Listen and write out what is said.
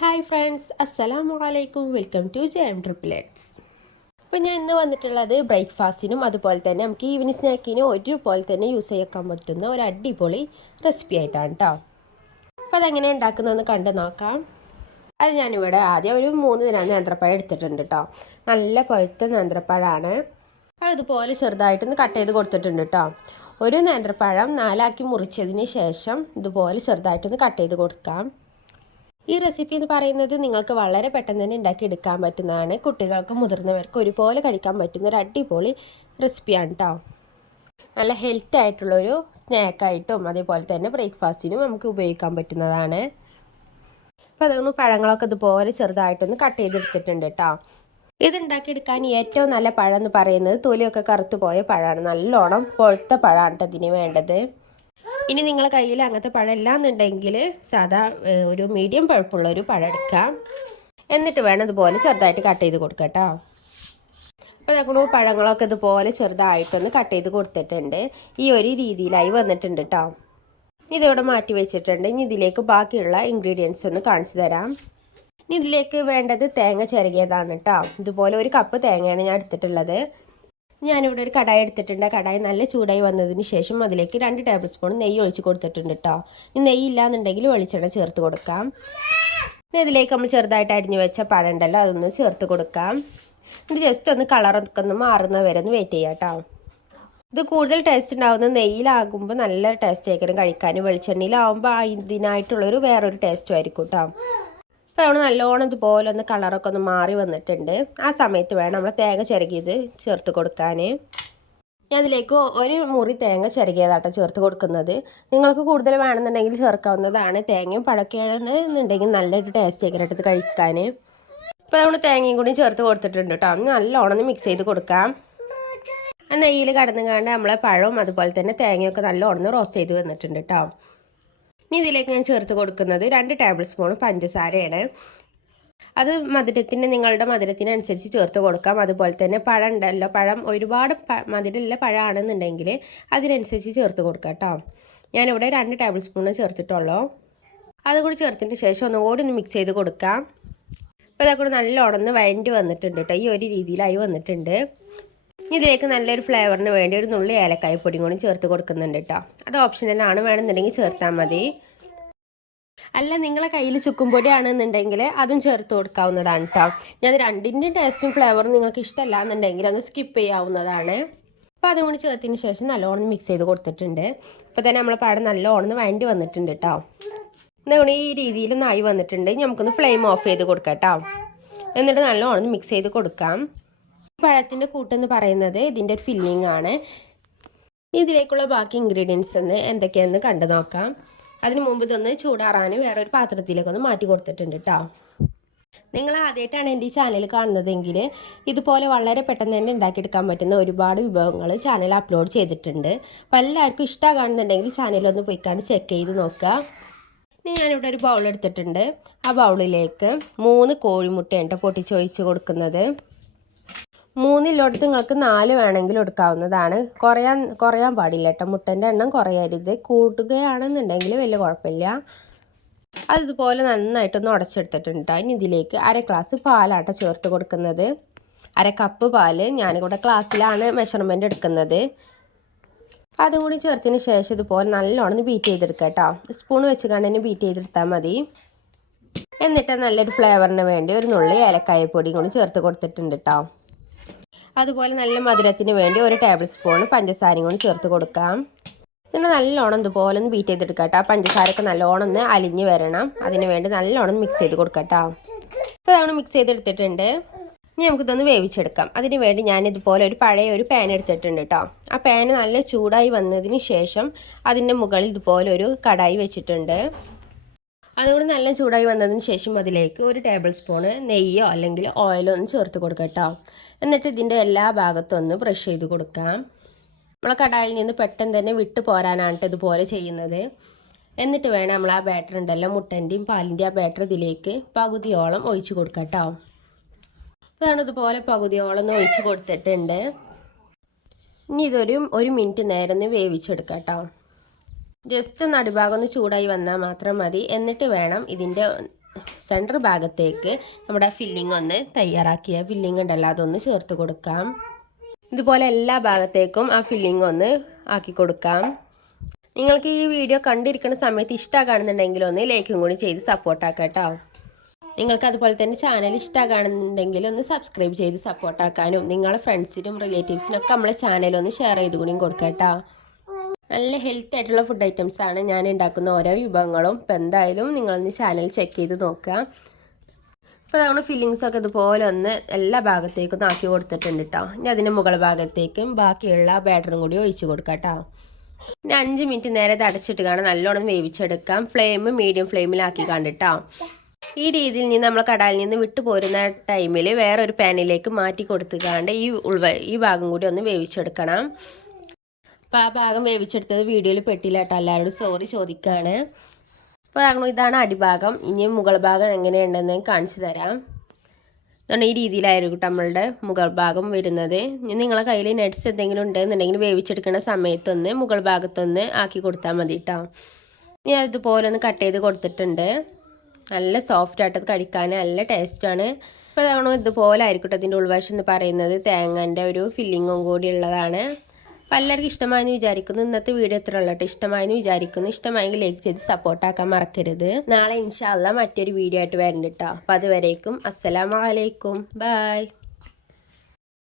Hi friends, അസ്സലാമു അലൈക്കും. Welcome to Gem Triplets. അപ്പോൾ ഞാൻ ഇന്ന് വന്നിട്ടുള്ളത് ബ്രേക്ക്ഫാസ്റ്റിനും അതുപോലെ തന്നെ നമുക്ക് ഈവനിങ് സ്നാക്കിനും ഒരുപോലെ തന്നെ യൂസ് ചെയ്യാൻ പറ്റുന്ന ഒരു അടിപൊളി റെസിപ്പി ആയിട്ടാണ് കേട്ടോ. അപ്പോൾ അതെങ്ങനെ ഉണ്ടാക്കുന്നതെന്ന് കണ്ടു നോക്കാം. അത് ഞാനിവിടെ ആദ്യം ഒരു 3 നേന്ത്രപ്പഴം എടുത്തിട്ടുണ്ട് കേട്ടോ. നല്ല പഴുത്ത നേന്ത്രപ്പഴമാണ്. അതുപോലെ ചെറുതായിട്ടൊന്ന് കട്ട് ചെയ്ത് കൊടുത്തിട്ടുണ്ട് കേട്ടോ. ഒരു നേന്ത്രപ്പഴം 4 മുറിച്ചതിന് ശേഷം ഇതുപോലെ ചെറുതായിട്ടൊന്ന് കട്ട് ചെയ്ത് കൊടുക്കാം. ഈ റെസിപ്പി എന്ന് പറയുന്നത് നിങ്ങൾക്ക് വളരെ പെട്ടെന്ന് തന്നെ ഉണ്ടാക്കിയെടുക്കാൻ പറ്റുന്നതാണ്. കുട്ടികൾക്കും മുതിർന്നവർക്കും ഒരുപോലെ കഴിക്കാൻ പറ്റുന്ന ഒരു അടിപൊളി റെസിപ്പിയാണ് കേട്ടോ. നല്ല ഹെൽത്തി ആയിട്ടുള്ളൊരു സ്നാക്കായിട്ടും അതേപോലെ തന്നെ ബ്രേക്ക്ഫാസ്റ്റിനും നമുക്ക് ഉപയോഗിക്കാൻ പറ്റുന്നതാണ്. അപ്പോൾ അതൊന്ന് പഴങ്ങളൊക്കെ ഇതുപോലെ ചെറുതായിട്ടൊന്ന് കട്ട് ചെയ്തെടുത്തിട്ടുണ്ട് കേട്ടോ. ഇതുണ്ടാക്കിയെടുക്കാൻ ഏറ്റവും നല്ല പഴം എന്ന് പറയുന്നത് തൊലിയൊക്കെ കറുത്തു പോയ പഴമാണ്. നല്ലോണം കൊഴുത്ത പഴമാണ് കേട്ടോ ഇതിന് വേണ്ടത്. ഇനി നിങ്ങളുടെ കയ്യിൽ അങ്ങനത്തെ പഴം ഇല്ലാന്നുണ്ടെങ്കിൽ സാധാ ഒരു മീഡിയം പഴുപ്പുള്ള ഒരു പഴം എടുക്കാം. എന്നിട്ട് വേണം ഇതുപോലെ ചെറുതായിട്ട് കട്ട് ചെയ്ത് കൊടുക്കുക കേട്ടോ. അപ്പോൾ ഞങ്ങൾ പഴങ്ങളൊക്കെ ഇതുപോലെ ചെറുതായിട്ടൊന്ന് കട്ട് ചെയ്ത് കൊടുത്തിട്ടുണ്ട്. ഈ ഒരു രീതിയിലായി വന്നിട്ടുണ്ട് കേട്ടോ. ഇതിവിടെ മാറ്റി വെച്ചിട്ടുണ്ട്. ഇനി ഇതിലേക്ക് ബാക്കിയുള്ള ഇൻഗ്രീഡിയൻസ് ഒന്ന് കാണിച്ചു തരാം. ഇനി ഇതിലേക്ക് വേണ്ടത് തേങ്ങ ചിരകിയതാണ് കേട്ടോ. ഇതുപോലെ 1 കപ്പ് തേങ്ങയാണ് ഞാൻ എടുത്തിട്ടുള്ളത്. ഞാനിവിടെ ഒരു കടായി എടുത്തിട്ടുണ്ട്. കടായി നല്ല ചൂടായി വന്നതിന് ശേഷം അതിലേക്ക് 2 ടേബിൾ സ്പൂൺ നെയ്യ് ഒഴിച്ച് കൊടുത്തിട്ടുണ്ട് കേട്ടോ. ഈ നെയ്യ് ഇല്ലാന്നുണ്ടെങ്കിൽ വെളിച്ചെണ്ണ ചേർത്ത് കൊടുക്കാം. ഇനി ഇതിലേക്ക് നമ്മൾ ചെറുതായിട്ട് അരിഞ്ഞു വെച്ച പഴം ഉണ്ടല്ലോ, അതൊന്ന് ചേർത്ത് കൊടുക്കാം. എന്നിട്ട് ജസ്റ്റ് ഒന്ന് കളറൊക്കെ ഒന്ന് മാറുന്ന വരെ ഒന്ന് വെയിറ്റ് ചെയ്യാം കേട്ടോ. ഇത് കൂടുതൽ ടേസ്റ്റ് ഉണ്ടാകുന്നത് നെയ്യിലാകുമ്പോൾ നല്ല ടേസ്റ്റ് ആയിരിക്കും കഴിക്കാൻ. വെളിച്ചെണ്ണയിലാവുമ്പോൾ ഇതിനായിട്ടുള്ളൊരു വേറൊരു ടേസ്റ്റും ആയിരിക്കും കേട്ടോ. അപ്പോൾ നമ്മൾ നല്ലോണം ഇതുപോലെ ഒന്ന് കളറൊക്കെ ഒന്ന് മാറി വന്നിട്ടുണ്ട്. ആ സമയത്ത് വേണം നമ്മൾ തേങ്ങ ചിരകിയത് ചേർത്ത് കൊടുക്കാൻ. ഞാൻ അതിലേക്ക് 1 മുറി തേങ്ങ ചിരകിയതാട്ടോ ചേർത്ത് കൊടുക്കുന്നത്. നിങ്ങൾക്ക് കൂടുതൽ വേണമെന്നുണ്ടെങ്കിൽ ചേർക്കാവുന്നതാണ്. തേങ്ങയും പഴക്കുകയാണെന്നുണ്ടെങ്കിൽ നല്ലൊരു ടേസ്റ്റ് ആയിരിക്കും ഇത് കഴിക്കാൻ. അപ്പോൾ നമ്മൾ തേങ്ങയും കൂടി ചേർത്ത് കൊടുത്തിട്ടുണ്ട് കേട്ടോ. നല്ലോണം ഒന്ന് മിക്സ് ചെയ്ത് കൊടുക്കാം. ആ നെയ്യിൽ കടന്നുകാണ്ട് നമ്മളെ പഴവും അതുപോലെ തന്നെ തേങ്ങയൊക്കെ നല്ലോണം റോസ്റ്റ് ചെയ്ത് വന്നിട്ടുണ്ട് കേട്ടോ. ഇനി ഇതിലേക്ക് ഞാൻ ചേർത്ത് കൊടുക്കുന്നത് 2 ടേബിൾ സ്പൂൺ പഞ്ചസാരയാണ്. അത് നിങ്ങളുടെ മധുരത്തിനനുസരിച്ച് ചേർത്ത് കൊടുക്കാം. അതുപോലെ തന്നെ പഴം ഉണ്ടല്ലോ, പഴം ഒരുപാട് മധുരമുള്ള പഴമാണെന്നുണ്ടെങ്കിൽ അതിനനുസരിച്ച് ചേർത്ത് കൊടുക്കാം കേട്ടോ. ഞാനിവിടെ 2 ടേബിൾ സ്പൂൺ ചേർത്തിട്ടുള്ളൂ. അതുകൂടി ചേർത്തതിന് ശേഷം ഒന്നുകൂടി ഒന്ന് മിക്സ് ചെയ്ത് കൊടുക്കാം. അപ്പോൾ അതൊക്കെ നല്ലോണം ഒന്ന് വഴണ്ടി വന്നിട്ടുണ്ട് കേട്ടോ. ഈ ഒരു രീതിയിലായി വന്നിട്ടുണ്ട്. ഇതിലേക്ക് നല്ലൊരു ഫ്ലേവറിന് വേണ്ടി ഒരു നുള്ളി ഏലക്കായ പൊടിയും കൂടി ചേർത്ത് കൊടുക്കുന്നുണ്ട് കേട്ടോ. അത് ഓപ്ഷണലാണ്, വേണമെന്നുണ്ടെങ്കിൽ ചേർത്താൽ മതി. അല്ല നിങ്ങളെ കയ്യിൽ ചുക്കും പൊടിയാണെന്നുണ്ടെങ്കിൽ അതും ചേർത്ത് കൊടുക്കാവുന്നതാണ് കേട്ടോ. ഞാൻ രണ്ടിൻ്റെ ടേസ്റ്റും ഫ്ലേവറും നിങ്ങൾക്ക് ഇഷ്ടമല്ല എന്നുണ്ടെങ്കിൽ ഒന്ന് സ്കിപ്പ് ചെയ്യാവുന്നതാണ്. അപ്പോൾ അതും കൂടി ചേർത്തതിന് ശേഷം നല്ലോണം മിക്സ് ചെയ്ത് കൊടുത്തിട്ടുണ്ട്. ഇപ്പോൾ തന്നെ നമ്മളെ പാടം നല്ലോണം വഴണ്ടി വന്നിട്ടുണ്ട് കേട്ടോ. എന്തുകൊണ്ട് ഈ രീതിയിലൊന്നും ആയി വന്നിട്ടുണ്ട്. നമുക്കൊന്ന് ഫ്ലെയിം ഓഫ് ചെയ്ത് കൊടുക്കാം കേട്ടോ. എന്നിട്ട് നല്ലോണം മിക്സ് ചെയ്ത് കൊടുക്കാം. പഴത്തിൻ്റെ കൂട്ടെന്ന് പറയുന്നത് ഇതിൻ്റെ ഒരു ഫില്ലിംഗ് ആണ്. ഇതിലേക്കുള്ള ബാക്കി ഇൻഗ്രീഡിയൻസ് എന്തൊക്കെയാണെന്ന് കണ്ടു നോക്കാം. അതിന് മുമ്പ് ഇതൊന്ന് ചൂടാറാൻ വേറൊരു പാത്രത്തിലേക്കൊന്ന് മാറ്റി കൊടുത്തിട്ടുണ്ട് കേട്ടോ. നിങ്ങൾ ആദ്യമായിട്ടാണ് എൻ്റെ ഈ ചാനൽ കാണുന്നതെങ്കിൽ ഇതുപോലെ വളരെ പെട്ടെന്ന് തന്നെ ഉണ്ടാക്കിയെടുക്കാൻ പറ്റുന്ന ഒരുപാട് വിഭവങ്ങൾ ചാനൽ അപ്ലോഡ് ചെയ്തിട്ടുണ്ട്. അപ്പോൾ എല്ലാവർക്കും ഇഷ്ടമാണെന്നുണ്ടെങ്കിൽ ചാനലൊന്ന് പോയിക്കാണ്ട് ചെക്ക് ചെയ്ത് നോക്കുക. ഇനി ഞാനിവിടെ ഒരു ബൗൾ എടുത്തിട്ടുണ്ട്. ആ ബൗളിലേക്ക് 3 കോഴിമുട്ടയാണ് പൊട്ടിച്ചൊഴിച്ച് കൊടുക്കുന്നത്. 3 നിങ്ങൾക്ക് 4 വേണമെങ്കിലും എടുക്കാവുന്നതാണ്. കുറയാൻ പാടില്ല കേട്ടോ. മുട്ടൻ്റെ എണ്ണം കുറയരുത്. കൂടുകയാണെന്നുണ്ടെങ്കിൽ വലിയ കുഴപ്പമില്ല. അതുപോലെ നന്നായിട്ടൊന്ന് ഉടച്ചെടുത്തിട്ടുണ്ട്. ഇനി ഇതിലേക്ക് 1/2 ഗ്ലാസ് പാലാട്ടോ ചേർത്ത് കൊടുക്കുന്നത്. 1/2 കപ്പ് പാല്. ഞാനിവിടെ ഗ്ലാസ്സിലാണ് മെഷർമെൻറ്റ് എടുക്കുന്നത്. അതുകൂടി ചേർത്തതിന് ശേഷം ഇതുപോലെ നല്ലോണം ബീറ്റ് ചെയ്തെടുക്കുക കേട്ടോ. സ്പൂൺ വെച്ച് കണ്ടതിന് ബീറ്റ് ചെയ്തെടുത്താൽ മതി. എന്നിട്ട് നല്ലൊരു ഫ്ലേവറിന് വേണ്ടി ഒരു നുള്ളി ഏലക്കായ പൊടിയും കൂടി ചേർത്ത് കൊടുത്തിട്ടുണ്ട് കേട്ടോ. അതുപോലെ നല്ല മധുരത്തിന് വേണ്ടി 1 ടേബിൾ സ്പൂൺ പഞ്ചസാരയും കൂടി ചേർത്ത് കൊടുക്കാം. പിന്നെ നല്ലോണം ഇതുപോലെ ഒന്ന് ബീറ്റ് ചെയ്തെടുക്കാം കേട്ടോ. പഞ്ചസാരയൊക്കെ നല്ലോണം ഒന്ന് അലിഞ്ഞ് വരണം. അതിന് വേണ്ടി നല്ലോണം മിക്സ് ചെയ്ത് കൊടുക്കാം കേട്ടോ. അപ്പോൾ നമ്മൾ മിക്സ് ചെയ്തെടുത്തിട്ടുണ്ട്. ഇനി നമുക്കിതൊന്ന് വേവിച്ചെടുക്കാം. അതിന് വേണ്ടി ഞാനിതുപോലെ ഒരു പഴയ പാൻ എടുത്തിട്ടുണ്ട് കേട്ടോ. ആ പാൻ നല്ല ചൂടായി വന്നതിന് ശേഷം അതിൻ്റെ മുകളിൽ ഇതുപോലെ ഒരു കടായി വെച്ചിട്ടുണ്ട്. അതുകൊണ്ട് നല്ല ചൂടായി വന്നതിന് ശേഷം അതിലേക്ക് 1 ടേബിൾ സ്പൂൺ നെയ്യോ അല്ലെങ്കിൽ ഓയിലോ ഒന്ന് ചേർത്ത് കൊടുക്കാം കേട്ടോ. എന്നിട്ട് ഇതിൻ്റെ എല്ലാ ഭാഗത്തും ഒന്ന് ബ്രഷ് ചെയ്ത് കൊടുക്കാം. നമ്മളെ കടായിൽ നിന്ന് പെട്ടെന്ന് തന്നെ വിട്ട് പോരാനാണ് ഇതുപോലെ ചെയ്യുന്നത്. എന്നിട്ട് വേണം നമ്മൾ ആ ബാറ്റർ ഉണ്ടല്ലോ, മുട്ടൻ്റെയും പാലിൻ്റെയും ആ ബാറ്റർ ഇതിലേക്ക് പകുതിയോളം ഒഴിച്ച് കൊടുക്കാം കേട്ടോ. അതാണ് ഇതുപോലെ പകുതിയോളം ഒന്ന് ഒഴിച്ച് കൊടുത്തിട്ടുണ്ട്. ഇനി ഇതൊരു 1 മിനിറ്റ് നേരം ഒന്ന് വേവിച്ചെടുക്കാം കേട്ടോ. ജസ്റ്റ് നടുഭാഗം ഒന്ന് ചൂടായി വന്നാൽ മാത്രം മതി. എന്നിട്ട് വേണം ഇതിൻ്റെ സെൻറ്റർ ഭാഗത്തേക്ക് നമ്മുടെ ഫില്ലിംഗ് ഒന്ന് തയ്യാറാക്കിയ ഫില്ലിംഗ് ഉണ്ടല്ലോ അതൊന്ന് ചേർത്ത് കൊടുക്കാം. ഇതുപോലെ എല്ലാ ഭാഗത്തേക്കും ആ ഫില്ലിംഗ് ഒന്ന് ആക്കി കൊടുക്കാം. നിങ്ങൾക്ക് ഈ വീഡിയോ കണ്ടിരിക്കുന്ന സമയത്ത് ഇഷ്ടമാകുന്നുണ്ടെങ്കിൽ ഒന്ന് ലൈക്കും കൂടി ചെയ്ത് സപ്പോർട്ടാക്കാം കേട്ടോ. നിങ്ങൾക്ക് അതുപോലെ തന്നെ ചാനൽ ഇഷ്ടമാകുന്നുണ്ടെങ്കിൽ ഒന്ന് സബ്സ്ക്രൈബ് ചെയ്ത് സപ്പോർട്ടാക്കാനും നിങ്ങളെ ഫ്രണ്ട്സിനും റിലേറ്റീവ്സിനൊക്കെ നമ്മളെ ചാനലൊന്ന് ഷെയർ ചെയ്ത് കൂടിയും കൊടുക്കാം കേട്ടോ. നല്ല ഹെൽത്തി ആയിട്ടുള്ള ഫുഡ് ഐറ്റംസ് ആണ് ഞാൻ ഉണ്ടാക്കുന്ന ഓരോ വിഭവങ്ങളും. ഇപ്പോൾ എന്തായാലും നിങ്ങളൊന്ന് ചാനൽ ചെക്ക് ചെയ്ത് നോക്കുക. ഇപ്പോൾ നമ്മൾ ഫില്ലിങ്സൊക്കെ ഇതുപോലെ ഒന്ന് എല്ലാ ഭാഗത്തേക്കും ഒന്ന് ആക്കി കൊടുത്തിട്ടുണ്ട് കേട്ടോ. ഇനി അതിൻ്റെ മുകൾ ഭാഗത്തേക്കും ബാക്കിയുള്ള ബാറ്ററും കൂടി ഒഴിച്ച് കൊടുക്കാം കേട്ടോ. പിന്നെ 5 മിനിറ്റ് നേരെ ഇത് അടച്ചിട്ട് കാണാൻ നല്ലോണം വേവിച്ചെടുക്കാം. ഫ്ലെയിം മീഡിയം ഫ്ലെയിമിലാക്കി കണ്ടിട്ടോ. ഈ രീതിയിൽ നിന്ന് നമ്മൾ കടായിൽ നിന്ന് വിട്ടു പോരുന്ന ടൈമിൽ വേറൊരു പാനിലേക്ക് മാറ്റി കൊടുത്തുകാണ്ട് ഈ ഭാഗം കൂടി ഒന്ന് വേവിച്ചെടുക്കണം. അപ്പോൾ ആ ഭാഗം വേവിച്ചെടുത്തത് വീഡിയോയിൽ പെട്ടില്ല കേട്ടോ, എല്ലാവരോടും സോറി ചോദിക്കുകയാണ്. അപ്പോൾ ഇതാണ് അടിഭാഗം. ഇനി മുകൾ ഭാഗം എങ്ങനെയുണ്ടെന്ന് കാണിച്ചു തരാം. അതുകൊണ്ട് ഈ രീതിയിലായിരിക്കും നമ്മളുടെ മുകൾ ഭാഗം വരുന്നത്. ഇനി നിങ്ങളെ കയ്യിൽ നട്ട്സ് എന്തെങ്കിലും ഉണ്ടെന്നുണ്ടെങ്കിൽ വേവിച്ചെടുക്കുന്ന സമയത്തൊന്ന് മുകൾ ഭാഗത്തൊന്ന് ആക്കി കൊടുത്താൽ മതി കേട്ടോ. ഇനി അതുപോലെ ഒന്ന് കട്ട് ചെയ്ത് കൊടുത്തിട്ടുണ്ട്. നല്ല സോഫ്റ്റായിട്ടത് കഴിക്കാൻ നല്ല ടേസ്റ്റാണ്. ഇപ്പോൾ ഇതുപോലെ ആയിരിക്കട്ടെ അതിൻ്റെ ഉൾവശം എന്ന് പറയുന്നത് തേങ്ങൻ്റെ ഒരു ഫില്ലിങ്ങും കൂടി ഉള്ളതാണ്. അപ്പോൾ എല്ലാവർക്കും ഇഷ്ടമായെന്ന് വിചാരിക്കുന്നു. ഇന്നത്തെ വീഡിയോ എത്ര ഉള്ളട്ടെ, ഇഷ്ടമായെന്ന് വിചാരിക്കുന്നു. ഇഷ്ടമായെങ്കിൽ ലൈക്ക് ചെയ്ത് സപ്പോർട്ടാക്കാൻ മറക്കരുത്. നാളെ ഇൻഷാ അല്ലാഹ് മറ്റൊരു വീഡിയോ ആയിട്ട് വരുന്നുണ്ട് കേട്ടോ. അപ്പോൾ അതുവരേക്കും അസ്സലാമു അലൈക്കും, ബൈ.